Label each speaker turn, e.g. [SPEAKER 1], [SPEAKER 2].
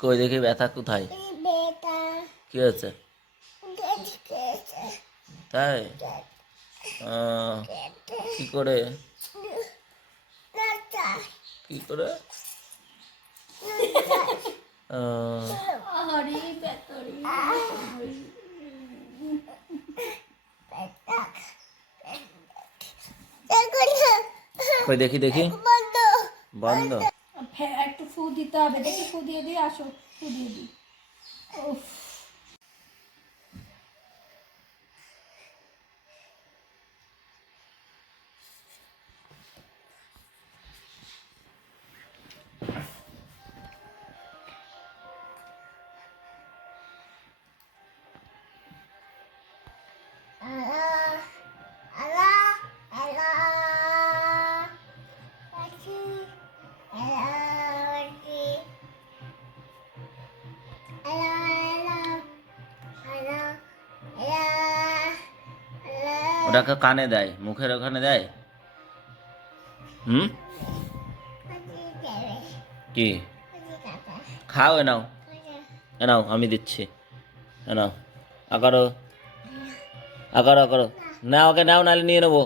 [SPEAKER 1] কই দেখি ব্যথা কোথায়? কি হয়েছে? তাই? কি করে? কি করে? দেখি দেখি।
[SPEAKER 2] বন্ধ।
[SPEAKER 3] একটু ফু দিতে হবে। দেখি ফু দিয়ে দিই আসো ফু দিয়ে দিই। উফ।
[SPEAKER 1] ওটাকে কানে দেয়, মুখের ওখানে দেয়। হুম? কি? খাও এনাও এনাও আমি দিচ্ছি। এনাও নাও। আকারো আকারো আকারো নাও ওকে নাও, নাহলে নিয়ে নেব।